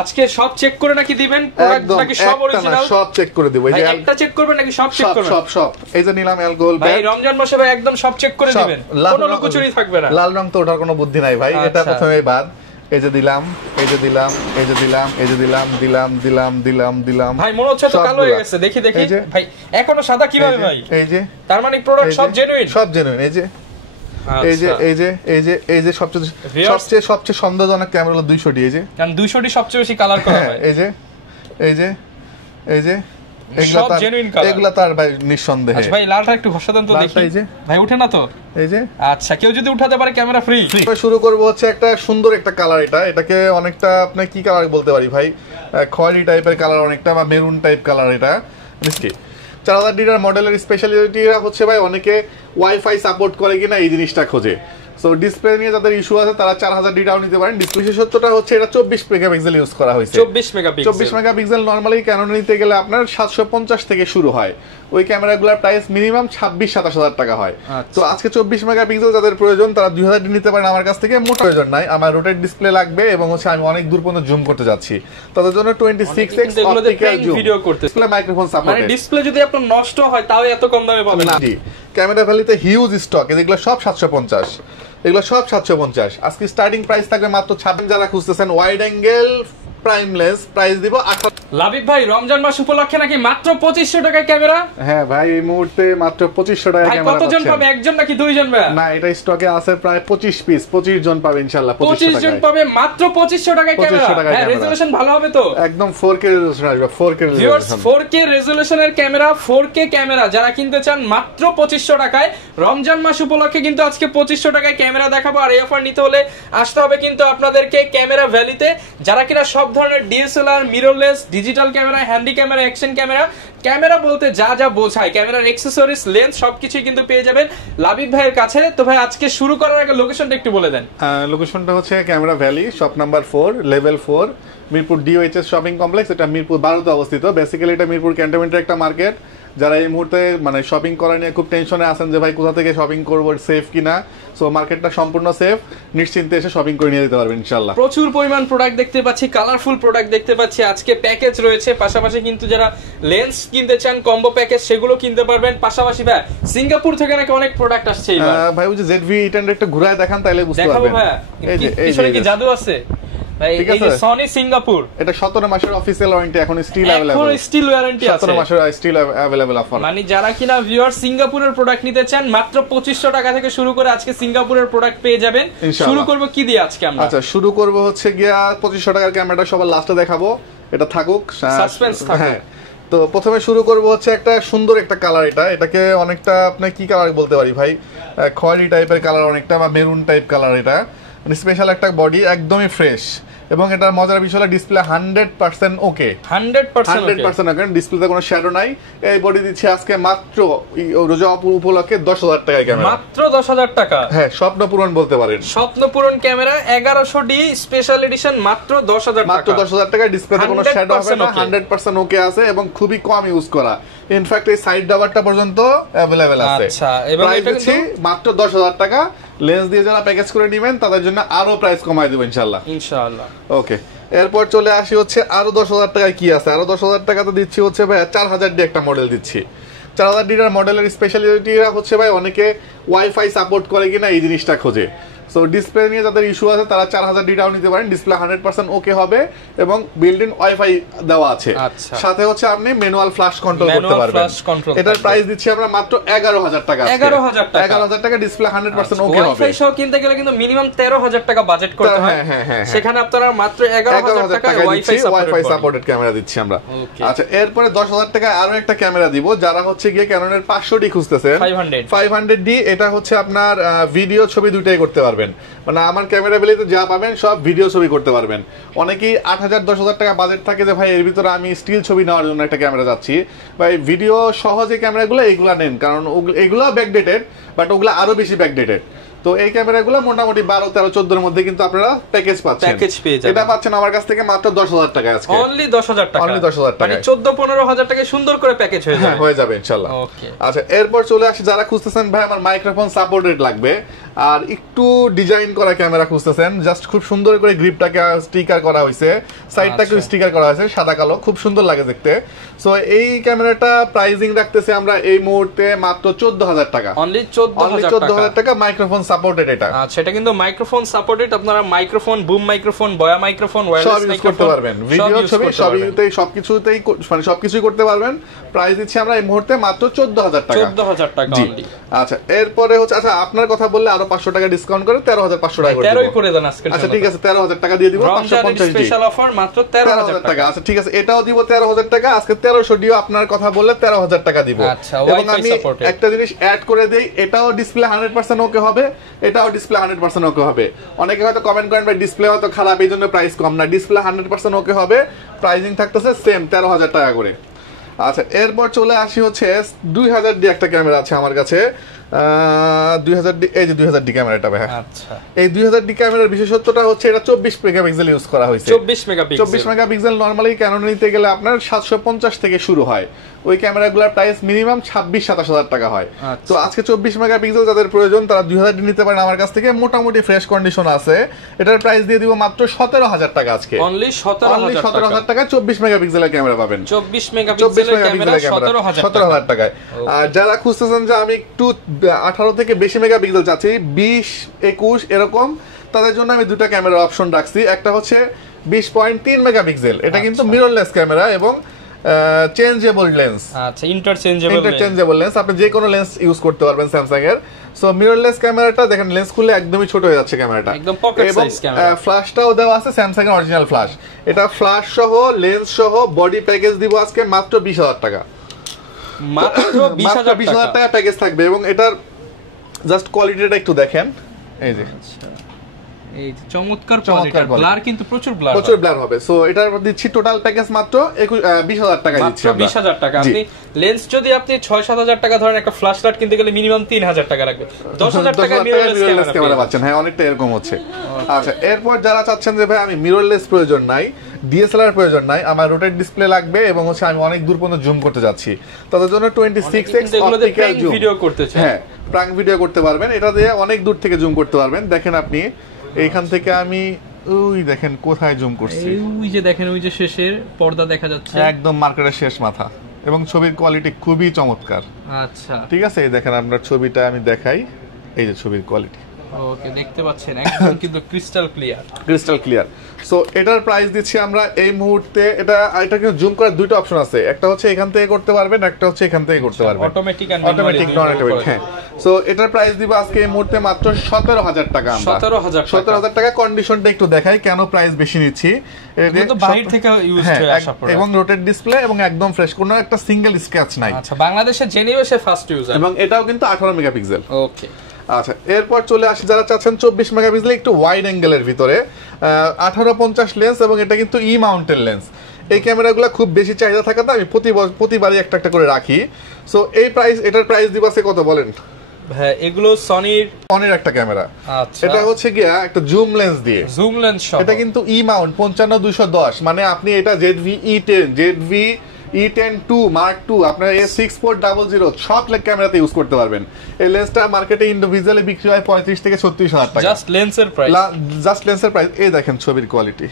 আজকে সব চেক করে নাকি দিবেন প্রোডাক্ট নাকি সব অরিজিনাল? সব চেক করে দিব। এই যে একটা চেক করবেন নাকি সব চেক করবেন? সব এই যে নিলাম অ্যালকোহল ব্যাগ ভাই রমজান মাসে ভাই একদম সব চেক করে দিবেন, কোনো লুকোচুরি থাকবে না। লাল রং তো ওটার কোনো বুদ্ধি নাই ভাই, এটা প্রথমে বাদ। এই যে দিলাম, এই যে দিলাম, এই যে দিলাম, এই যে দিলাম, দিলাম ভাই মনে হচ্ছে তো কালো হয়ে গেছে। দেখি ভাই এখনো সাদা কিভাবে ভাই? এই যে তার মানে প্রোডাক্ট সব জেনুইন, এই যে এই যে সবচেয়ে সন্দেহজনক ক্যামেরা হলো 200D। এই যে কারণ 200D সবচেয়ে বেশি কালার করা হয়। এই যে এগুলা তার ভাই নিঃসন্দেহে। আচ্ছা ভাই লালটা একটু ঘষা দেন তো দেখি। ভাই উঠে না তো? এই যে আচ্ছা, কেউ যদি উঠাতে পারে ক্যামেরা ফ্রি। শুরু করব হচ্ছে একটা সুন্দর একটা কালার, এটাকে অনেকটা আপনি কি কালার বলতে পারি ভাই, খয়েরি টাইপের কালার অনেকটা, বা মেরুন টাইপ কালার। এটা মিষ্টি 4000D মডেলের স্পেশালিটিরা হচ্ছে ভাই অনেকে ওয়াইফাই সাপোর্ট করে কিনা এই জিনিসটা খোঁজে। সো ডিসপ্লে নিয়ে যাদের ইস্যু আছে তারা 4000D নিতে পারেন। ডিসপ্লে বিশেষত্বটা হচ্ছে এটা 24 মেগাপিক্সেল ইউজ করা হয়েছে। 24 মেগাপিক্সেল নরমালি ক্যানন নিতে গেলে আপনার 750 থেকে শুরু হয়। ওই ক্যামেরাগুলোর প্রাইস মিনিমাম 26-27 হাজার টাকা হয়। তো আজকে 24 মেগাপিক্সেল যাদের প্রয়োজন তারা 2000D নিতে পারেন আমার কাছ থেকে। মোটা প্রয়োজন নাই, আমার রোটেট ডিসপ্লে লাগবে এবং হচ্ছে আমি অনেক দূর পর্যন্ত জুম করতে যাচ্ছি, তাদের জন্য 26x অপটিক্যাল জুম ভিডিও করতে ডিসপ্লে মাইক্রোফোন সাপোর্ট। মানে ডিসপ্লে যদি আপনার নষ্ট হয় তাও এত কম দামে পাবেন না। জি, ক্যামেরা ভ্যালিতে হিউজ স্টক, এগুলো সব 750, এগুলো সব 750। আজকে স্টার্টিং প্রাইস থাকবে মাত্র 26। যারা খুঁজতেছেন ওয়াইড অ্যাঙ্গেল প্রাইমলেস, প্রাইস দিব 18। লাবিব ভাই রমজান মাস উপলক্ষে নাকি মাত্র 2500 টাকায় ক্যামেরা? হ্যাঁ ভাই এই মুহূর্তে মাত্র 2500 টাকায় ক্যামেরা পাচ্ছেন। কতজন পাবে, একজন নাকি দুইজন ভাই? না, এটা স্টকে আছে প্রায় 25 পিস, 25 জন পাবে ইনশাআল্লাহ। 25 জন পাবে মাত্র 2500 টাকায় ক্যামেরা। হ্যাঁ, রেজোলিউশন ভালো হবে তো? একদম 4K রেজোলিউশন আসবে, 4K resolution. 4K রেজোলিউশনের camera, 4K camera যারা কিনতে চান মাত্র 2500 টাকায়। রমজান মাস উপলক্ষে কিন্তু আজকে 2500 টাকায় ক্যামেরা দেখাবো। আর এই অফার নিতে হলে আসতে হবে কিন্তু আপনাদেরকে ক্যামেরা ভ্যালিতে, যারা কিনা সব ধরনের DSLR, mirrorless, digital camera, handy camera, action camera বলতে যা যা বোঝায়, ক্যামেরার অ্যাকসেসরিজ, লেন্স সবকিছুই কিন্তু পেয়ে যাবেন লাবিব ভাইয়ের কাছে। তো ভাই আজকে শুরু করার আগে লোকেশনটা একটু বলে দেন। লোকেশনটা হচ্ছে camera valley, shop number 4, level 4, Mirpur DOHS shopping complex. এটা মিরপুর 12তে অবস্থিত। বেসিক্যালি এটা মিরপুর ক্যান্টনমেন্টের একটা মার্কেট। যারা এই মুহূর্তে মানে শপিং করা নিয়ে খুব টেনশনে আছেন যে ভাই কোথা থেকে শপিং করবো, সেফ কিনা, সো মার্কেটটা সম্পূর্ণ সেফ, নিশ্চিন্তে এসে শপিং করে নিয়ে যেতে পারবেন ইনশাআল্লাহ। প্রচুর পরিমাণ প্রোডাক্ট দেখতে পাচ্ছি, কালারফুল প্রোডাক্ট দেখতে পাচ্ছি। আজকে প্যাকেজ রয়েছে, পাশাপাশি কিন্তু যারা লেন্স কিনতে চান কম্বো প্যাকেজ সেগুলো কিনতে পারবেন। পাশাপাশি ভাই সিঙ্গাপুর থেকে নাকি অনেক প্রোডাক্ট আসছে এবার। ভাই ওই যে ZV-800 একটা ঘুরায় দেখান তাইলে বুঝতে পারবেন। দেখাবো ভাই, পিছনে কি জাদু আছে? এই যে সনি সিঙ্গাপুর, এটা 17 মাসের অফিশিয়াল ওয়ারেন্টি, এখন স্টিল अवेलेबल, এখন স্টিল ওয়ারেন্টি আছে, 17 মাসের স্টিল अवेलेबल অফার। মানে যারা কিনা ভিউয়ার সিঙ্গাপুরের প্রোডাক্ট নিতে চান মাত্র 2500 টাকা থেকে শুরু করে আজকে সিঙ্গাপুরের প্রোডাক্ট পেয়ে যাবেন। শুরু করব কি দিয়ে আজকে আমরা? আচ্ছা, শুরু করব হচ্ছে গিয়া 2500 টাকার ক্যামেরাটা সবার লাস্টে দেখাবো, এটা থাকুক, সাসপেন্স থাকুক। হ্যাঁ, তো প্রথমে শুরু করব হচ্ছে একটা সুন্দর একটা কালার, এটাকে অনেকটা আপনি কি কালার বলতে পারি ভাই, খয়েরি টাইপের কালার অনেকটা, বা মেরুন টাইপ কালার। এটা স্পেশাল একটা বডি, একদমই ফ্রেশ, এবং এটার মজার বিষয় হলো ডিসপ্লে 100% ওকে, 100% ওকে, ডিসপ্লেতে কোনো শ্যাডো নাই। এই বডি দিচ্ছে আজকে মাত্র রোজা উপলক্ষে 10000 টাকায় ক্যামেরা, মাত্র 10000 টাকা। হ্যাঁ, স্বপ্ন পূরণ বলতে পারেন, স্বপ্ন পূরণ ক্যামেরা 1100D স্পেশাল এডিশন মাত্র 10000 টাকা, মাত্র 10000 টাকা। ডিসপ্লেতে কোনো শ্যাডো হবে না, 100% ওকে আছে এবং খুবই কম ইউজ করা। ইনফ্যাক্ট এই সাইড ডাবারটা পর্যন্ত अवेलेबल আছে। আচ্ছা, এবং এটা কিন্তু মাত্র 10000 টাকা। লেন্স দিয়ে যারা প্যাকেজ করে নেবেন তাদের জন্য আরো প্রাইস কমাই দেব ইনশাআল্লাহ। ওকে, এরপর চলে আসি হচ্ছে আরো 10000 টাকায় কি আছে। আরো 10000 টাকাতে দিচ্ছি হচ্ছে ভাই 4000D একটা মডেল দিচ্ছি। 4000D মডেলের স্পেশালিটিরা হচ্ছে ভাই অনেকে ওয়াইফাই সাপোর্ট করে কিনা এই জিনিসটা খোঁজে। সো ডিসপ্লে নিয়ে যাদের ইস্যু আছে তারা 4000D নিতে পারেন। ডিসপ্লে 100% ওকে হবে এবং বিল্ট ইন ওয়াইফাই দেওয়া আছে, সাথে হচ্ছে আপনি ম্যানুয়াল ফ্ল্যাশ কন্ট্রোল করতে পারবেন। এটার প্রাইস দিচ্ছি আমরা মাত্র 11000 টাকা। 11000 টাকা, ডিসপ্লে 100% ওকে হবে। ওয়াইফাই সহ কিনতে গেলে কিন্তু মিনিমাম 13000 টাকা বাজেট করতে হয়। হ্যাঁ, সেখানে আপনারা মাত্র 11000 টাকা ওয়াইফাই সাপোর্টেড ক্যামেরা দিচ্ছি আমরা। আচ্ছা, এরপরে 10000 টাকা আরো একটা ক্যামেরা দিব যারা হচ্ছে গিয়ে ক্যাননের 500D খুঁজতেছে, 500D। এটা হচ্ছে আপনার ভিডিও ছবি দুইটাই করতে পারবেন, মানে আমার ক্যামেরা বেলিতে যা পাবেন সব ভিডিও ছবি করতে পারবেন। অনেকেই 8000-10000 টাকা বাজেট থাকে যে ভাই এর ভিতরে আমি স্টিল ছবি নেওয়ার জন্য একটা ক্যামেরা যাচ্ছি, ভাই ভিডিও সহজে ক্যামেরাগুলো এইগুলা নেন, কারণ এগুলো ব্যাকডেটেড, বাট ওগুলো আরো বেশি ব্যাকডেটেড। তো এই ক্যামেরাগুলো মোটামুটি 12, 13, 14 মধ্যে কিন্তু আপনারা প্যাকেজ পাচ্ছেন। এটা পাচ্ছেন আমার কাছ থেকে মাত্র 10000 টাকা আজকে, অনলি 10000 টাকা, অনলি 10000 টাকা, মানে 14-15 টাকা সুন্দর করে প্যাকেজ হয়ে যাবে। হয়ে যাবে ইনশাআল্লাহ। আচ্ছা, এরপর চলে আসি যারা খুঁজতেছেন ভাই আমার মাইক্রোফোন সাপোর্টেড লাগবে, আর একটু ডিজাইন করা ক্যামেরা খুঁজতেছেন, জাস্ট খুব সুন্দর করে গ্রিপটাকে স্টিকার করা হয়েছে, সাইডটাকে স্টিকার করা হয়েছে সাদা কালো, খুব সুন্দর লাগে দেখতে। সো এই ক্যামেরাটা প্রাইসিং রাখতেছে আমরা এই মুহূর্তে মাত্র 14,000 টাকা, অনলি 14,000 টাকা। মাইক্রোফোন সাপোর্টেড এটা। আচ্ছা, এটা কিন্তু মাইক্রোফোন সাপোর্টেড, আপনারা মাইক্রোফোন, বুম মাইক্রোফোন, বয়া মাইক্রোফোন, ওয়্যারলেস ইউজ করতে পারবেন, ভিডিও ছবি সবইতেই সবকিছুতেই মানে সবকিছুই করতে পারবেন। প্রাইস দিচ্ছি আমরা এই মুহূর্তে মাত্র 14,000 টাকা। 14,000 টাকা অনলি। আচ্ছা, এরপরে হচ্ছে, আচ্ছা আপনার কথা বললে আরো 500 টাকা ডিসকাউন্ট করে 13,500 টাকা করে দেব। 13 করে দেন আজকে। আচ্ছা ঠিক আছে, 13,000 টাকা দিয়ে দিব। 550 স্পেশাল অফার মাত্র 13,000 টাকা। আচ্ছা ঠিক আছে, এটাও দিব 13,000 টাকা। আজকে 1300 দিও, আপনার কথা বললে 13,000 টাকা দিব। আচ্ছা, এবং আমি একটা জিনিস অ্যাড করে দেই, এটাও ডিসপ্লে 100% ওকে হবে, এটাও ডিসপ্লে 100% ওকে হবে। অনেকে হয়তো কমেন্ট করেন ভাই ডিসপ্লে হয়তো খারাপ এই জন্য প্রাইস কম, না, ডিসপ্লে 100% ওকে হবে। প্রাইসিং থাকতেছে সেম 13,000 টাকা করে। আচ্ছা, এরপর চলে আসি হচ্ছে 2000 ডি একটা ক্যামেরা আছে আমার কাছে। 2000 ডি, এই যে 2000 ডি ক্যামেরাটা ভাই। আচ্ছা, এই 2000 ডি ক্যামেরার বিশেষত্বটা হচ্ছে এটা 24 মেগাপিক্সেল ইউজ করা হয়েছে। 24 মেগাপিক্সেল নরমালি ক্যানন নিতে গেলে আপনার 750 থেকে শুরু হয়। ওই ক্যামেরাগুলোর প্রাইস মিনিমাম 26-27 হাজার টাকা হয়। তো আজকে 24 মেগাপিক্সেল যাদের প্রয়োজন তারা 2000 ডি নিতে পারেন আমার কাছ থেকে, মোটামুটি ফ্রেশ কন্ডিশন আছে। এটার প্রাইস দিয়ে দিব মাত্র 17,000 টাকা আজকে। অনলি 17,000 টাকা 24 মেগাপিক্সেলের ক্যামেরা পাবেন। 24 মেগাপিক্সেলের ক্যামেরা 17,000 টাকায়। আর যারা খুঁজতেছেন যে আমি একটু 18 থেকে বেশি মেগাপিক্সেল চাচ্ছি, 20, 21 এরকম, তাদের জন্য আমি দুটো ক্যামেরার অপশন রাখছি। একটা হচ্ছে 20.3 মেগাপিক্সেল, এটা কিন্তু মিররলেস ক্যামেরা এবং চেঞ্জেবল লেন্স। আচ্ছা, ইন্টারচেঞ্জেবল লেন্স, আপনি যে কোনো লেন্স ইউজ করতে পারবেন স্যামসাং এর। সো মিররলেস ক্যামেরাটা দেখেন, লেন্স খুললে একদমই ছোট হয়ে যাচ্ছে ক্যামেরাটা, একদম পকেট সাইজ ক্যামেরা। ফ্ল্যাশটাও দেওয়া আছে স্যামসাং এর অরিজিনাল ফ্ল্যাশ। এটা ফ্ল্যাশ সহ, লেন্স সহ, বডি প্যাকেজ দিব আজকে মাত্র 20,000 টাকা। মাত্র 20,000 টাকা প্যাকেজ থাকবে। এবং এটার জাস্ট কোয়ালিটিটা একটু দেখেন, এই যে এই চমৎকার কোয়ালিটি, ব্লার কিন্তু প্রচুর ব্লার হবে। সো এটার দিচ্ছি টোটাল প্যাকেজ মাত্র 20,000 টাকা দিচ্ছি আমরা। 20,000 টাকা। আপনি লেন্স যদি আপনি 6-7,000 টাকা ধরেন, একটা ফ্ল্যাশ লাইট কিনতে গেলে মিনিমাম 3,000 টাকা লাগবে। 10,000 টাকা মিররলেস ক্যামেরা পাচ্ছেন। হ্যাঁ, অনেকটা এরকম হচ্ছে। আচ্ছা, এরপর যারা চাচ্ছেন যে ভাই আমি মিররলেস প্রয়োজন নাই, ডিএসএলআর প্রয়োজন নাই, আমার রোটেট ডিসপ্লে লাগবে এবং হচ্ছে আমি অনেক দূর পর্যন্ত জুম করতে যাচ্ছি, তাদের জন্য 26x অপটিক্যাল জুম ভিডিও করতে চাই। হ্যাঁ, প্রাঙ্ক ভিডিও করতে পারবেন। এটা দিয়ে অনেক দূর থেকে জুম করতে পারবেন। দেখেন আপনি এইখান থেকে আমি ওই দেখেন কোথায় জুম করছি, ওই যে দেখেন, ওই যে শেষের পর্দা দেখা যাচ্ছে, একদম মার্কেটের শেষ মাথা। এবং ছবির কোয়ালিটি খুবই চমৎকার। আচ্ছা ঠিক আছে, এই দেখেন আপনার ছবিটা আমি দেখাই, এই যে ছবির কোয়ালিটি, ওকে দেখতে পাচ্ছেন একদম কিন্তু ক্রিস্টাল ক্লিয়ার। সো এটার প্রাইস দিচ্ছি আমরা এই মুহূর্তে, এটা কিন্তু জুম করার দুইটা অপশন আছে, একটা হচ্ছে এখান থেকে করতে পারবেন, একটা হচ্ছে এখান থেকে করতে পারবেন, অটোমেটিক নন অটোমেটিক। হ্যাঁ, সো এটার প্রাইস দিব আজকে এই মুহূর্তে মাত্র 17,000 টাকা। আমরা 17,000 টাকা। কন্ডিশনটা একটু দেখাই কেন প্রাইস বেশি নিচ্ছি। এটা তো বাইরে থেকে ইউজ হয়ে আসা পড়ে, এবং রোটেট ডিসপ্লে এবং একদম ফ্রেশ, কোনো একটা সিঙ্গেল স্ক্র্যাচ নাই। আচ্ছা, বাংলাদেশে জেনেও সে ফার্স্ট ইউজার। এবং এটাও কিন্তু 18 মেগাপিক্সেল। ওকে, আচ্ছা, এরপর চলে আসি যারা চাচ্ছেন 24 মেগাপিক্সেল একটু ওয়াইড অ্যাঙ্গেলের ভিতরে, 1850 লেন্স, এবং এটা কিন্তু ই মাউন্টেন লেন্স। এই ক্যামেরাগুলো খুব বেশি চাহিদা থাকে, তো আমি প্রতিবারই একটা একটা করে রাখি। সো এই প্রাইস, এটার প্রাইস দিব আছে কত বলেন? হ্যাঁ, এগুলো সনির একটা ক্যামেরা। আচ্ছা, এটা হচ্ছে গিয়া একটা জুম লেন্স দিয়ে, জুম লেন্স সহ। এটা কিন্তু ই মাউন্ট 55-210, মানে আপনি এটা ZV-E10 Mark II আপনার A6400 সব ক্যামেরাতে ইউজ করতে পারবেন। এই লেন্সটা মার্কেটে ইন্ডিভিজুয়ালি বিক্রি হয় 35 থেকে 36 হাজার টাকা। জাস্ট লেন্সের প্রাইস। এই দেখেন ছবির কোয়ালিটি,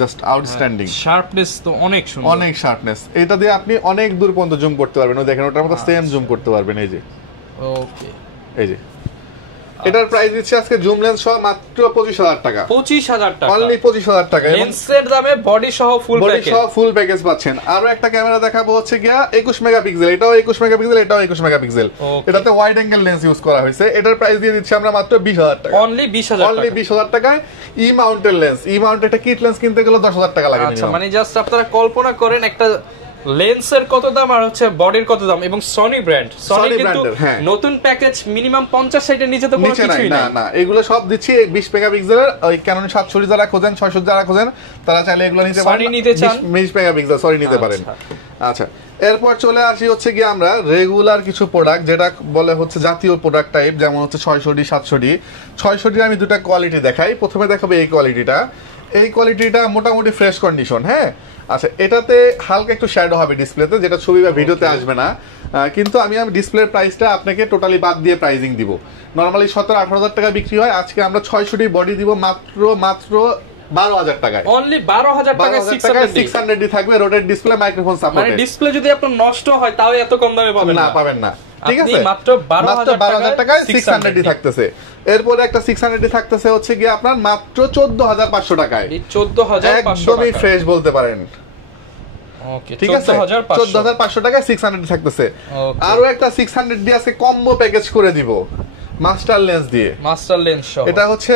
জাস্ট আউটস্ট্যান্ডিং। শার্পনেস তো অনেক সুন্দর, অনেক শার্পনেস। এটা দিয়ে আপনি অনেক দূর পর্যন্ত জুম করতে পারবেন। ওই দেখেন, ওটার মতো সেম জুম করতে পারবেন। এই যে ওকে, এই যে এটার প্রাইস দিচ্ছে আজকে জুম লেন্স সহ মাত্র 25,000 টাকা। 25,000 টাকা, অনলি 25,000 টাকা। লেন্সের দামে বডি সহ ফুল প্যাকেজ পাচ্ছেন। আরো একটা ক্যামেরা দেখাবো হচ্ছে গিয়া 21 মেগাপিক্সেল, এটাও 21 মেগাপিক্সেল, এটাও 21 মেগাপিক্সেল। এটাতে ওয়াইড অ্যাঙ্গেল লেন্স ইউজ করা হয়েছে। এটার প্রাইস দিয়ে দিচ্ছি আমরা মাত্র 20,000 টাকা, অনলি 20,000 টাকায়। ই মাউন্টেন লেন্স, ই মাউন্ট একটা কিট লেন্স কিনতে গেলে 10,000 টাকা লাগে। আচ্ছা, মানে জাস্ট আপনারা কল্পনা করেন একটা লেন্সের কত দাম আর হচ্ছে বডির কত দাম। এবং সনি ব্র্যান্ড, সনি কিন্তু নতুন প্যাকেজ মিনিমাম 50-60 এর নিচে তো কোনো কিছুই না। না, এগুলো সব দিচ্ছি 20 মেগাপিক্সেলের। ওই ক্যানন 700 যারা খোঁজেন, 600 যারা খোঁজেন, তারা চাইলে এগুলো নিতে পারেন। সনি নিতে চান 20 মেগাপিক্সেল সরি নিতে পারেন। আচ্ছা, এরপর চলে আসি হচ্ছে কি আমরা রেগুলার কিছু প্রোডাক্ট, যেটা বলে হচ্ছে জাতীয় প্রোডাক্ট টাইপ, যেমন হচ্ছে 600D 700D। 600D আমি দুটো কোয়ালিটি দেখাই। প্রথমে দেখাবো এই কোয়ালিটিটা। এই কোয়ালিটিটা মোটামুটি ফ্রেশ কন্ডিশন। হ্যাঁ, আচ্ছা, এটাতে হালকা একটু শ্যাডো হবে ডিসপ্লেতে, যেটা ছবি বা ভিডিওতে আসবে না। কিন্তু আমি ডিসপ্লে প্রাইসটা আপনাকে টোটালি বাদ দিয়ে প্রাইজিং দিব। নর্মালি 17-18 টাকা বিক্রি হয়, আজকে আমরা 600 বডি দিব মাত্র 12,000 টাকায়। অনলি 12,000 টাকায় 600 থাকবে, রোটেট ডিসপ্লে, মাইক্রোফোন সাপোর্ট। মানে ডিসপ্লে যদি আপনার নষ্ট হয় তাও এত কম দামে পাবেন না, পাবেন না। ঠিক আছে, মাত্র 12,000 টাকায় 600 থাকতেছে। এরপরে একটা 600 থাকতেছে হচ্ছে গিয়ে আপনার মাত্র 14,500 টাকায়। 14,500 একদমই ফ্রেশ বলতে পারেন। ওকে, ঠিক আছে, 14,500 টাকায় 600 থাকতেছে। আরো একটা 600 দিয়ে আজকে কম্বো প্যাকেজ করে দিব মাস্টার লেন্স দিয়ে। মাস্টার লেন্স সহ এটা হচ্ছে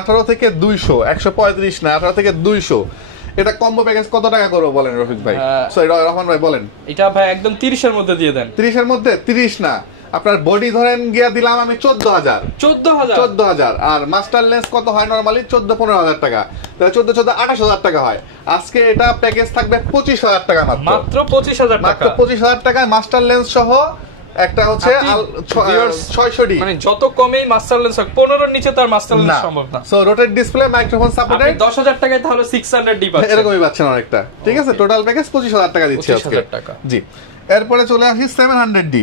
18 থেকে 200, 135 না, 18 থেকে 200। এটা কম্বো প্যাকেজ কত টাকা করবো বলেন রফিক ভাই? সরি রহমান ভাই বলেন। এটা ভাই একদম 30 এর মধ্যে দিয়ে দেন। 30 এর মধ্যে? 30 না, আপনার বডি ধরেন গিয়া দিলাম আমি 14,000। আর মাস্টার লেন্স কত হয় নরমালি? 14-15,000 টাকা। তাহলে 14-28,000 টাকা হয়। আজকে এটা প্যাকেজ থাকবে 25,000 টাকা মাত্র 25,000 টাকা। মাত্র 25,000 টাকায় মাস্টার লেন্স সহ একটা হচ্ছে 600 মানে যত কমেই মাস্টার লেন্স হয়, 15 এর নিচে তার মাস্টার লেন্স সম্ভব না। So rotate display, microphone supported, 10,000 টাকায় তাহলে 600 পাচ্ছেন। এরকমই পাচ্ছেন অনেকটা। ঠিক আছে, টোটাল প্যাকেজ 25,000 টাকা দিচ্ছি আজকে। জি, এরপরে চলে আসি 700D।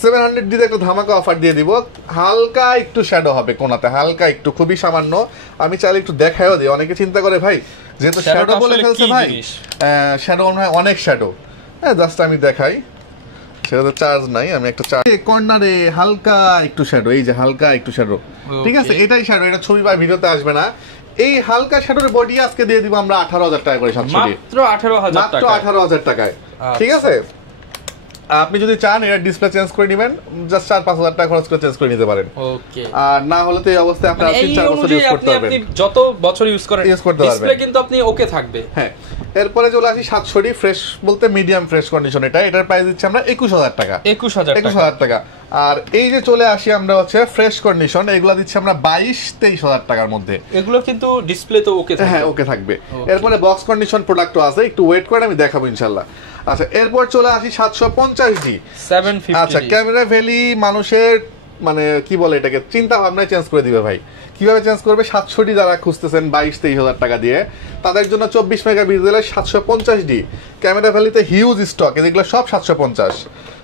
700D তে একটা ধামাকা অফার দিয়ে দিব। হালকা একটু শ্যাডো হবে কোনাতে, হালকা একটু, খুবই সামান্য। আমি চাইলে একটু দেখাইও দিই। অনেকে চিন্তা করে ভাই যেহেতু শ্যাডো বলে ফেলছে ভাই, শ্যাডো অনেক শ্যাডো। জাস্ট আমি দেখাই, সেটা তো চার্জ নাই, আমি একটা কর্নারে হালকা একটু শ্যাডো, এই যে হালকা একটু শ্যাডো। ঠিক আছে, এটাই শ্যাডো, এটা ছবি বা ভিডিওতে আসবে না। এই হালকা শ্যাডোর বডি আজকে দিয়ে দিব আমরা 18,000 টাকা করে। 700 মাত্র 18,000 টাকায়। ঠিক আছে, আপনি যদি চান এটা ডিসপ্লে চেঞ্জ করে নেবেন, জাস্ট 4-5,000 টাকা খরচ করে চেঞ্জ করে নিতে পারেন। ওকে, আর না হলে তো এই অবস্থায় আপনি 3-4 বছর ইউজ করতে পারবেন। আপনি যত বছর ইউজ করেন ডিসপ্লে কিন্তু আপনি ওকে থাকবে। হ্যাঁ, এরপরে চলে আসি 700D ফ্রেশ বলতে মিডিয়াম ফ্রেশ কন্ডিশন। এটার প্রাইস দিচ্ছি আমরা 21,000 টাকা। 21,000 টাকা। আর এই যে চলে আসি আমরা হচ্ছে ফ্রেশ কন্ডিশন, এগুলো দিচ্ছি আমরা 22-23,000 টাকার মধ্যে। এগুলো কিন্তু ডিসপ্লে তো ওকে থাকবে। হ্যাঁ, ওকে থাকবে। এরপরে বক্স কন্ডিশন প্রোডাক্টও আছে, একটু ওয়েট করে আমি দেখাবো ইনশাআল্লাহ। আচ্ছা, এরপর চলে আসি 750D। আচ্ছা, ক্যামেরা ভ্যালি মানুষের মানে কি বলে এটাকে চিন্তা ভাবনায় চেঞ্জ করে দিবে ভাই। কিভাবে চেঞ্জ করবে? 700D যারা খুঁজতেছেন 22-23,000 টাকা দিয়ে, তাদের জন্য 24 মেগাপিক্সেলের 750D ক্যামেরা ভ্যালিতে হিউজ স্টক। এগুলো সব 750,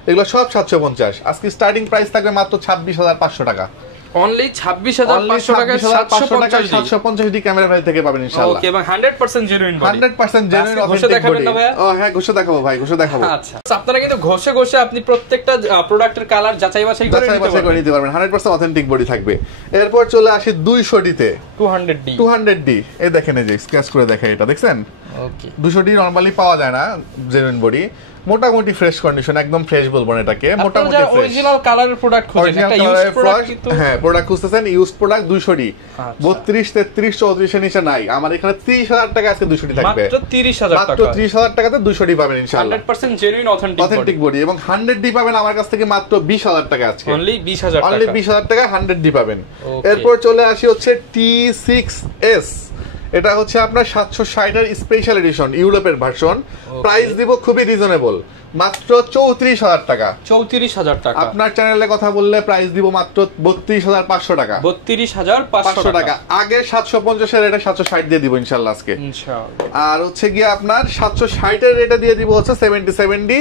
এগুলো সব 750। আজকে স্টার্টিং প্রাইস থাকবে মাত্র 26,500 টাকা। অনলি 26,500 টাকায় 750D ক্যামেরা ভ্যালি থেকে পাবেন ইনশাআল্লাহ। ওকে, এবং 100% genuine body. 100% genuine authentic body. ও হ্যাঁ, ঘষে দেখাবো ভাই, ঘষে দেখাবো। আচ্ছা, আপনারা কিন্তু ঘষে আপনি প্রত্যেকটা প্রোডাক্টের কালার যাচাই বাছাই করে নিতে পারবেন। 100% অথেন্টিক বডি থাকবে। এরপর চলে আসি 200D তে। 200D এই দেখেন, এই যে স্ক্র্যাচ করে দেখেন, এটা দেখছেন? ওকে, 200D নরমালি পাওয়া যায় না জেনুইন বডি। মোটামুটি ফ্রেশ কন্ডিশন, একদম ফ্রেশ বলবো না এটাকে, মোটামুটি ফ্রেশ। অরিজিনাল কালারের প্রোডাক্ট খুঁজেন, একটা ইউজড প্রোডাক্ট কিন্তু। হ্যাঁ, প্রোডাক্ট খুঁজতেছেন ইউজড প্রোডাক্ট 200D। 32, 33, 34 এর নিচে নাই। আমার এখানে 30,000 টাকা আজকে 200D থাকবে। মাত্র 30,000 টাকা। মাত্র 30,000 টাকাতে 200D পাবেন ইনশাআল্লাহ। 100% জেনুইন অথেন্টিক বডি। এবং 100D পাবেন আমার কাছ থেকে মাত্র 20,000 টাকা আজকে। অনলি 20,000 টাকা। অনলি 20,000 টাকা 100D পাবেন। এরপর চলে আসি হচ্ছে T6s। এটা হচ্ছে আপনার 760 এর স্পেশাল এডিশন, ইউরোপের ভার্সন। প্রাইস দিব খুবই রিজনেবল, মাত্র 34,000 টাকা। 34,000 টাকা। আপনার চ্যানেলে কথা বললে প্রাইস দিব মাত্র 32,500 টাকা। 32,500 টাকা। আগে 750 এর এটা 760 দিয়ে দিব ইনশাআল্লাহ আজকে। ইনশাআল্লাহ। আর হচ্ছে গিয়ে আপনার 760 এর এটা দিয়ে দিব হচ্ছে 77D।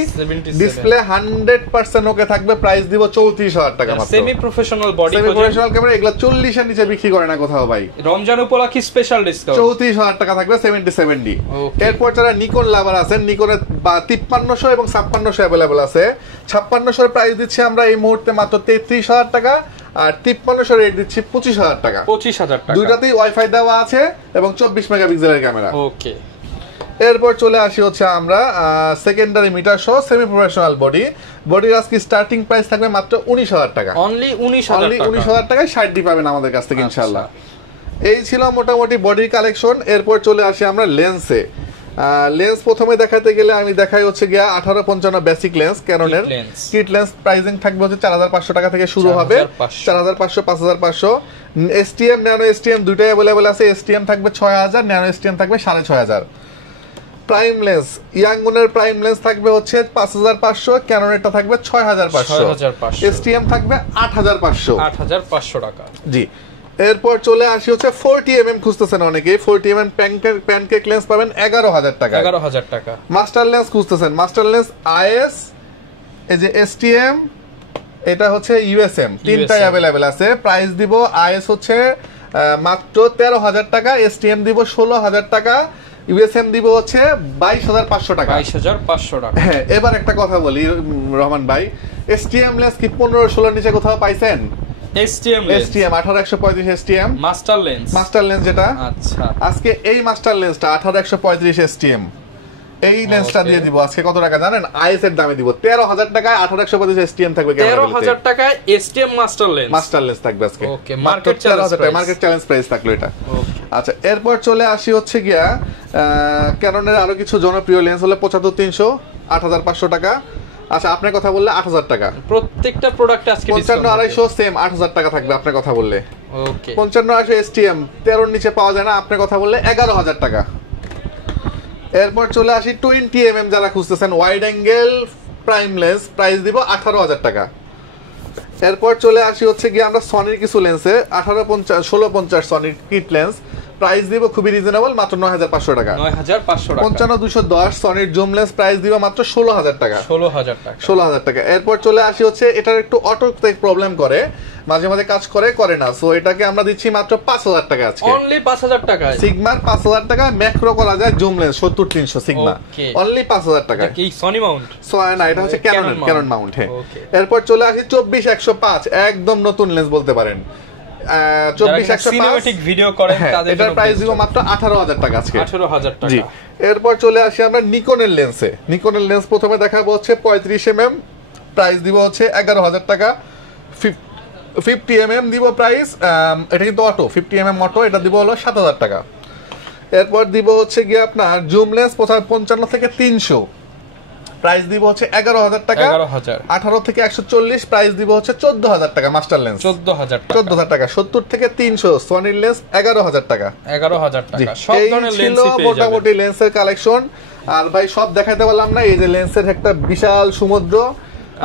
ডিসপ্লে 100% ওকে থাকবে, প্রাইস দিব 34,000 টাকা মাত্র। Semi professional body, semi professional camera, এগুলা 40 এর নিচে বিক্রি করে না কোথাও ভাই। রমজান উপলক্ষে স্পেশাল ডিসকাউন্ট 34,000 টাকা থাকবে 77D। এরপর যারা নিকন লাভার আছেন, নিকনের 5300 এবং 5600 अवेलेबल আছে। 5600 এর প্রাইস দিচ্ছি আমরা এই মুহূর্তে মাত্র 33,000 টাকা, আর 5300 রেট দিচ্ছি 25,000 টাকা। 25,000 টাকা। দুইটাতেই ওয়াইফাই দেওয়া আছে এবং 24 মেগাপিক্সেলের ক্যামেরা। ওকে, এরপর চলে আসি হচ্ছে আমরা সেকেন্ডারি মিটার সহ সেমি প্রফেশনাল বডি। বডির আজকে স্টার্টিং প্রাইস থাকবে মাত্র 19,000 টাকা। অনলি 19,000 টাকায় 60D পাবেন আমাদের কাছ থেকে ইনশাআল্লাহ। এই ছিল মোটামুটি বডির কালেকশন। এরপর চলে আসি আমরা লেন্সে। লেন্স প্রথমে দেখাতে গেলে আমি দেখাই হচ্ছে গিয়া 1855 বেসিক লেন্স ক্যাননের কিট লেন্স। প্রাইসিং থাকবে হচ্ছে 4,500 টাকা থেকে শুরু হবে, 4,500, 5,500। এসটিএম, ন্যানো এসটিএম দুইটাই अवेलेबल আছে। এসটিএম থাকবে 6,000, ন্যানো এসটিএম থাকবে 6,500। প্রাইম লেন্স, ইয়াংগুনের প্রাইম লেন্স থাকবে হচ্ছে 5,500, ক্যাননেরটা থাকবে 6,500, এসটিএম থাকবে 8,500 টাকা। জি, এরপর চলে আসি হচ্ছে 40mm খুঁজতেছেন অনেকে। 40mm প্যানকেক লেন্স পাবেন 11,000 টাকা। 11,000 টাকা। মাস্টার লেন্স খুঁজতেছেন, মাস্টার লেন্স IS এই যে এসটিএম, এটা হচ্ছে ইউএসএম, তিনটাই অ্যাভেলেবেল আছে। প্রাইস দিব আইএস হচ্ছে মাত্র 13,000 টাকা, এসটিএম দিব 16,000 টাকা, ইউএসএম দিব হচ্ছে 22,500 টাকা। 22,500 টাকা। হ্যাঁ, এবার একটা কথা বলি রহমান ভাই, এসটিএম লেন্স কি 15-16 নিচে কোথাও পাইছেন? এসটিএম 18135 এসটিএম মাস্টার লেন্স যেটা। আচ্ছা, আজকে এই মাস্টার লেন্সটা 18135 এসটিএম, এই লেন্সটা দিয়ে দিব আজকে কত টাকা জানেন? আইএস এর দামে দিব 13,000 টাকায় 18135 এসটিএম থাকবে। 13,000 টাকায় এসটিএম মাস্টার লেন্স থাকবে আজকে। ওকে, মার্কেট চ্যালেঞ্জ প্রাইস থাকলো এটা। আচ্ছা, এরপর চলে আসি হচ্ছে গিয়া ক্যাননের আরো কিছু জনপ্রিয় লেন্স হলো 75-300, 8,500 টাকা। আচ্ছা, আপনার কথা বললে 8,000 টাকা। প্রত্যেকটা প্রোডাক্টে আজকে 55-250 সেম 8,000 টাকা থাকবে আপনার কথা বললে। ওকে, 55-250 এসটিএম 13 নিচে পাওয়া যায় না, আপনার কথা বললে 11,000 টাকা। এরপর চলে আসি 20mm যারা খুঁজতেছেন wide angle prime lens, price দিব 18,000 টাকা। এরপর চলে আসি হচ্ছে গিয়ে আমরা সনির কিছু লেন্সে 1650 সনির কিট লেন্স, প্রাইস দিব খুবই রিজনেবল, মাত্র 9,500 টাকা। 9,500 টাকা। 55-210 সনির জুম লেন্স, প্রাইস দিব মাত্র 16,000 টাকা। 16,000 টাকা। এরপর চলে আসি হচ্ছে এটার একটু অটো প্রবলেম করে, মাঝে মাঝে কাজ করে না, সো এটাকে আমরা দিচ্ছি মাত্র 5,000 টাকা আজকে। অনলি 5,000 টাকায় সিগমার 5,000 টাকা, ম্যাক্রো করা যায় জুম লেন্স 70-300 সিগমা, অনলি 5,000 টাকা। কি সনি মাউন্ট? না, এটা হচ্ছে ক্যানন মাউন্ট। হ্যাঁ, এরপর চলে আসি 24-105, একদম নতুন লেন্স বলতে পারেন। 24-105 সিনেম্যাটিক ভিডিও করেন তাদের এটার প্রাইস দিব মাত্র 18,000 টাকা আজকে। 18,000 টাকা। জি, এরপর চলে আসি আমরা নিকনের লেন্সে। নিকনের লেন্স প্রথমে দেখাবো হচ্ছে 35mm, প্রাইস দিব হচ্ছে 11,000 টাকা। 50mm দিব প্রাইস, এটা কিন্তু অটো 50mm অটো, এটা দিব হলো 7,000 টাকা। এরপর দিব হচ্ছে গিয়ে আপনার জুম লেন্স 55-300, প্রাইস দিব হচ্ছে 11,000 টাকা। 18-140 প্রাইস দিব হচ্ছে 14,000 টাকা। মাস্টার লেন্স 14,000 টাকা। 70-300 সনির লেন্স 11,000 টাকা। 11,000 টাকা। সব ধরনের লেন্সই পেয়ে যাবেন, মোটামুটি লেন্সের কালেকশন। আর ভাই সব দেখাতে পারলাম না, এই যে লেন্সের একটা বিশাল সমুদ্র,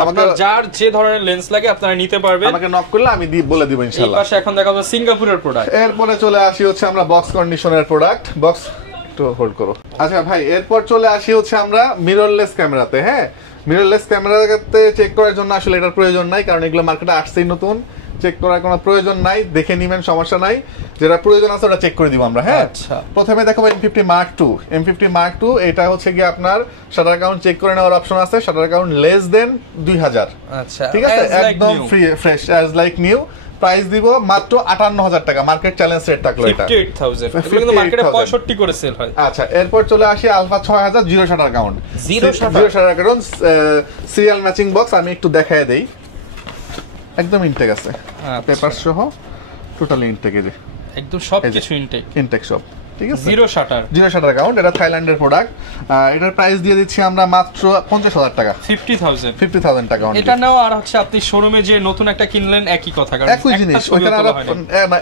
আপনার যার যে ধরনের লেন্স লাগে আপনারা নিতে পারবেন, আমাকে নক করলে আমি বলে দিব ইনশাআল্লাহ। এই পাশে এখন দেখাবো সিঙ্গাপুরের প্রোডাক্ট। এরপরে চলে আসি হচ্ছে আমরা বক্স কন্ডিশনের প্রোডাক্ট। বক্স একটু হোল্ড করো। আচ্ছা ভাই, এরপর চলে আসি হচ্ছে আমরা মিররলেস ক্যামেরাতে। হ্যাঁ, মিররলেস ক্যামেরাতে চেক করার জন্য আসলে এটার প্রয়োজন নাই, কারণ এগুলো মার্কেটে আসছেই নতুন, চেক করার কোনো প্রয়োজন নাই, দেখে নিবেন, সমস্যা নাই। যেটা প্রয়োজন আছে ওটা চেক করে দিব আমরা। হ্যাঁ, আচ্ছা, প্রথমে দেখাবো M50 Mark II। M50 Mark II এটা হচ্ছে কি আপনার শাটার কাউন্ট চেক করে নেওয়ার অপশন আছে, শাটার কাউন্ট লেস দেন 2000। আচ্ছা, ঠিক আছে, একদম fresh as like new. Price দিব মাত্র 58,000 টাকা। মার্কেট চ্যালেঞ্জ রেট থাকলো এটা 58,000, এটা কিন্তু মার্কেটে 65 করে সেল হয়। আচ্ছা, এরপর চলে আসি Alpha 6000 zero shutter count. Zero shutter count serial matching box, আমি একটু দেখায় দেই, একদম ইনটেক আছে, পেপার সহ টোটালি ইনটেক, এই যে একদম সবকিছু ইনটেক সব, ঠিক আছে। জিরো শাটার কাউন্ট, এটা থাইল্যান্ডের প্রোডাক্ট। এটার প্রাইস দিয়ে দিচ্ছি আমরা মাত্র 50,000 টাকা। 50,000 টাকা। এটা নাও, আর হচ্ছে আপনি শোরুমে যে নতুন একটা কিনলেন একই কথা, কারণ একই জিনিস, ওখানে আর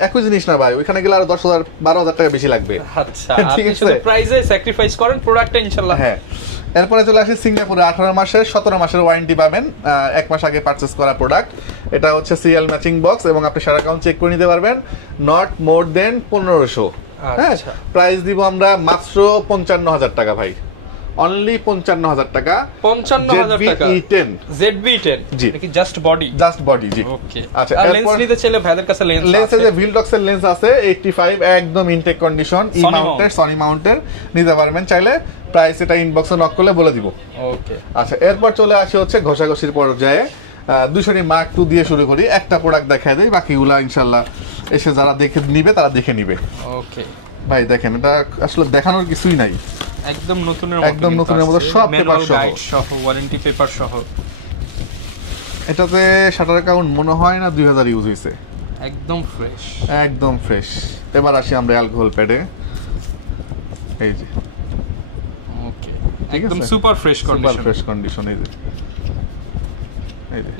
একই জিনিস না ভাই, ওখানে গেলে আর 10,000 12,000 টাকা বেশি লাগবে। আচ্ছা, আপনি শুধু প্রাইসে স্যাক্রিফাইস করেন, প্রোডাক্টটা ইনশাআল্লাহ। হ্যাঁ, এরপরে চলে আসি সিঙ্গাপুরে 18 মাসের 17 মাসের ওয়ারেন্টি পাবেন, 1 মাস আগে পারচেজ করা প্রোডাক্ট। এটা হচ্ছে সিরিয়াল ম্যাচিং বক্স এবং আপনি শাটার কাউন্ট চেক করে নিতে পারবেন, নট মোর দেন 1500। হ্যাঁ, প্রাইস দিব আমরা মাত্র 55,000 টাকা ভাই, অনলি 55,000 টাকা। 55,000 টাকা। ZV-10 জি, কি জাস্ট বডি জি। ওকে, আচ্ছা, লেন্স নিতে চাইলে ভাইদের কাছে লেন্সের যে ভিলডক্সের লেন্স আছে 85, একদম ইনটেক কন্ডিশন, ই মাউন্টেড, সনি মাউন্টের, নিতে পারবেন চাইলে। প্রাইস এটা ইনবক্সে নক করলে বলে দিব। ওকে, আচ্ছা, এরপর চলে আসি হচ্ছে ঘষাঘষির পর্যায়ে। 200 Mark II দিয়ে শুরু করি, একটা প্রোডাক্ট দেখায় দেই, বাকিগুলা ইনশাআল্লাহ এসে যারা দেখে নিবে তারা দেখে নিবে। ওকে ভাই, দেখেন এটা আসলে দেখানোর কিছুই নাই, একদম নতুনের মতো সব পেপার সহ ওয়ারেন্টি পেপার সহ। এটাতে শাটার কাউন্ট মনে হয় না 2000 ইউজ হইছে, একদম ফ্রেশ। এবার আসি আমরা অ্যালকোহল প্যাডে, এই যে ওকে, একদম সুপার ফ্রেশ কন্ডিশন। এই যে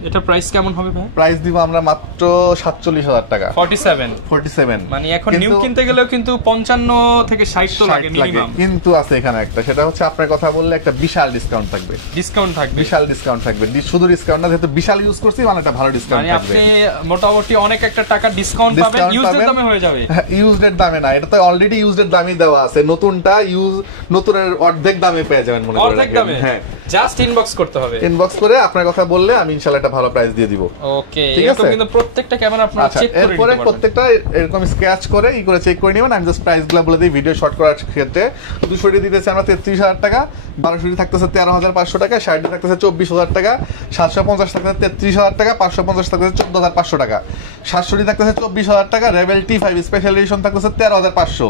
এটা প্রাইস কেমন হবে ভাই? প্রাইস দিব আমরা মাত্র 47,000 টাকা। 47 মানে এখন নিউ কিনতে গেলেও কিন্তু 55 থেকে 60 তো লাগে মিনিমাম, কিন্তু আছে এখানে একটা, সেটা হচ্ছে আপনার কথা বললে একটা বিশাল ডিসকাউন্ট থাকবে। বিশাল ডিসকাউন্ট থাকবে, শুধু ডিসকাউন্ট না, যেহেতু বিশাল ইউজ করছি মানে একটা ভালো ডিসকাউন্ট থাকবে। মানে আপনি মোটামুটি অনেক একটা টাকা ডিসকাউন্ট পাবেন, ইউজড দামে হয়ে যাবে। ইউজড দামে না, এটা তো অলরেডি ইউজড দামই দেওয়া আছে, নতুনের অর্ধেক দামে পেয়ে যাবেন মনে করেন। হ্যাঁ, জাস্ট ইনবক্স করতে হবে, ইনবক্স করে আপনার কথা বললে আমি ইনশাআল্লাহ একটা ভালো প্রাইস দিয়ে দিব। ওকে, এরকম কিন্তু প্রত্যেকটা ক্যামেরা আপনারা চেক করে নিতে পারবেন। এরপরে প্রত্যেকটা এরকম স্ক্র্যাচ করে করে চেক করে নেবেন। আমি জাস্ট প্রাইসগুলো বলে দিই ভিডিও শর্ট করার ক্ষেত্রে। 200 দিতেছে আমরা 33,000 টাকা, 1200 থাকতেছে 13,500 টাকা, 60 থাকতেছে 24,000 টাকা, 750 থাকতেছে 33,000 টাকা, 550 থাকতেছে 14,500 টাকা, 700 থাকতেছে 24,000 টাকা, রেবেল T5 স্পেশাল এডিশন থাকতেছে 13,500।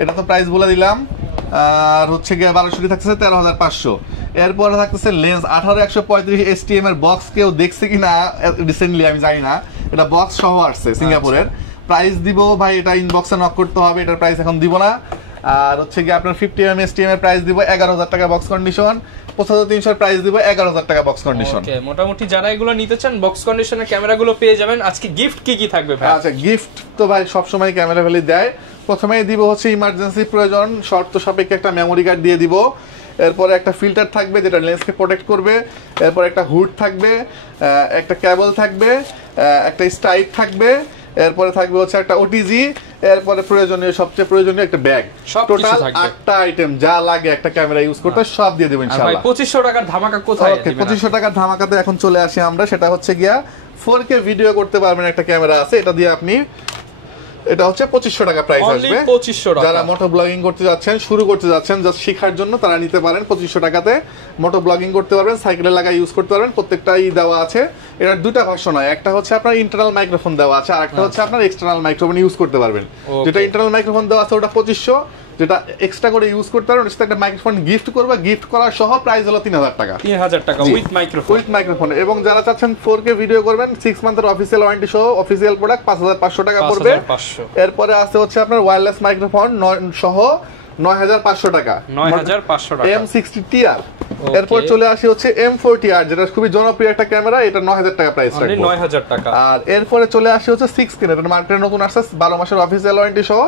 এটা তো প্রাইস বলে দিলাম। আর হচ্ছে গিয়ে 1200 থাকতেছে 13,500। এরপরে থাকতেছে লেন্স 18-135 STM এর বক্স, কেউ দেখছে কিনা রিসেন্টলি আমি জানি না, এটা বক্স সহ আসছে সিঙ্গাপুরের। প্রাইস দিব ভাই, এটা ইনবক্সে নক করতে হবে, এটার প্রাইস এখন দিব না। আর হচ্ছে গিয়ে আপনার 50mm STM এর প্রাইস দিব 11,000 টাকা বক্স কন্ডিশন, 7500 প্রাইস দিব 11,000 টাকা বক্স কন্ডিশন। ওকে, মোটামুটি যারা এগুলো নিতে চান বক্স কন্ডিশনের ক্যামেরাগুলো পেয়ে যাবেন। আজকে গিফট কি থাকবে ভাই? আচ্ছা, গিফট তো ভাই সব সময় ক্যামেরা ভ্যালি দেয়। প্রথমেই দিব হচ্ছে ইমার্জেন্সি প্রয়োজন শর্ত সাপেক্ষে একটা মেমোরি কার্ড দিয়ে দিব। এরপরে একটা ফিল্টার থাকবে যেটা লেন্সকে প্রোটেক্ট করবে। এরপর একটা হুড থাকবে, একটা কেবল থাকবে, একটা স্ট্রাইপ থাকবে। এরপরে থাকবে হচ্ছে একটা ওটিজি। এরপরে প্রয়োজনীয় সবচেয়ে প্রয়োজনীয় একটা ব্যাগ। টোটাল 8টা আইটেম যা লাগে একটা ক্যামেরা ইউজ করতে সব দিয়ে দেব ইনশাআল্লাহ। 2500 টাকার ধামাকা কোথায়? ওকে, 2500 টাকার ধামাকাতে এখন চলে আসি আমরা। সেটা হচ্ছে গিয়া 4K ভিডিও করতে পারবেন একটা ক্যামেরা আছে, এটা দিয়ে আপনি, এটা হচ্ছে 2500 টাকা প্রাইস আসবে। 2500 টাকা। যারা মোটো ব্লগিং করতে যাচ্ছেন, শুরু করতে যাচ্ছেন, জাস্ট শেখার জন্য, তারা নিতে পারেন 2500 টাকাতে। মোটো ব্লগিং করতে পারবেন, সাইকেলে লাগা ইউজ করতে পারবেন, প্রত্যেকটাই দেওয়া আছে। এটার দুটা ভার্সন হয়, একটা হচ্ছে আপনার ইন্টারনাল মাইক্রোফোন দেওয়া আছে, আর একটা হচ্ছে আপনার এক্সটার্নাল মাইক্রোফোন ইউজ করতে পারবেন। যেটা ইন্টারনাল মাইক্রোফোন দেওয়া আছে ওটা 2500, যেটা এক্সট্রা করে ইউজ করতে পারবেন সেটা একটা মাইক্রোফোন গিফট করবে, গিফট করার সহ প্রাইস হলো 3000 টাকা। 3000 টাকা উইথ মাইক্রোফোন, উইথ মাইক্রোফোন। এবং যারা চাচ্ছেন 4K ভিডিও করবেন 6 মান্থের অফিসিয়াল ওয়ারেন্টি সহ অফিসিয়াল প্রোডাক্ট 5500 টাকা পড়বে। এরপরে আছে হচ্ছে আপনার ওয়্যারলেস মাইক্রোফোন সহ 9500 টাকা, 9500 টাকা M60TR। এরপর চলে আসি হচ্ছে M40R, যেটা খুবই জনপ্রিয় একটা ক্যামেরা, এটা 9000 টাকা প্রাইস রাখবো, 9000 টাকা। আর এরপরে চলে আসি হচ্ছে 6 স্ক্রিন, এটা মার্কেটে নতুন আসছে, 12 মাসের অফিসিয়াল ওয়ারেন্টি সহ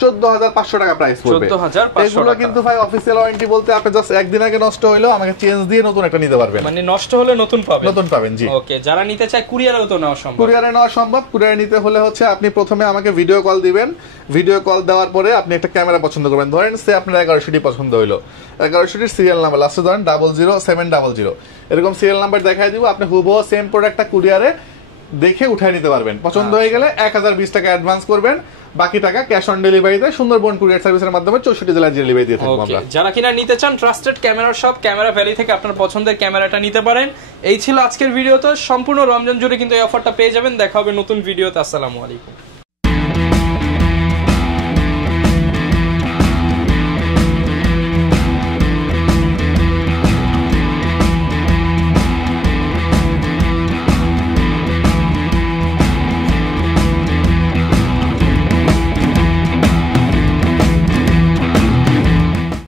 14500 টাকা প্রাইস পড়বে। 14500 এগুলো কিন্তু ভাই অফিসিয়াল ওয়ারেন্টি বলতে আপনি জাস্ট একদিন আগে নষ্ট হইলো আমাকে চেঞ্জ দিয়ে নতুন একটা নিতে পারবেন, মানে নষ্ট হলে নতুন পাবেন। জি, ওকে। যারা নিতে চায় কুরিয়ারেও তো নেওয়া সম্ভব। কুরিয়ারে নেওয়া সম্ভব। কুরিয়ারে নিতে হলে হচ্ছে আপনি প্রথমে আমাকে ভিডিও কল দিবেন, ভিডিও কল দেওয়ার পরে আপনি একটা ক্যামেরা পছন্দ করবেন। ধরেন সে আপনার 1100 পছন্দ হইলো, 1100 সিরিয়াল নাম্বার লাস্টে ধরেন 00700, এরকম সিরিয়াল নাম্বার দেখাই দিব। আপনি হুবহু সেম প্রোডাক্টটা কুরিয়ারে দেখে উঠায় নিতে পারবেন। পছন্দ হয়ে গেলে 1020 টাকা অ্যাডভান্স করবেন, বাকি টাকা ক্যাশ অন ডেলিভারিতে সুন্দরবন কুরিয়ার সার্ভিসের মাধ্যমে 64 জেলায় ডেলিভারি দিয়ে থাকবো আমরা। যারা কিনা নিতে চান ট্রাস্টেড ক্যামেরার শপ ক্যামেরা ভ্যালি থেকে আপনার পছন্দের ক্যামেরাটা নিতে পারেন। এই ছিল আজকের ভিডিও। তো সম্পূর্ণ রমজান জুড়ে কিন্তু এই অফারটা পেয়ে যাবেন। দেখা হবে নতুন ভিডিওতে। আসসালামু আলাইকুম।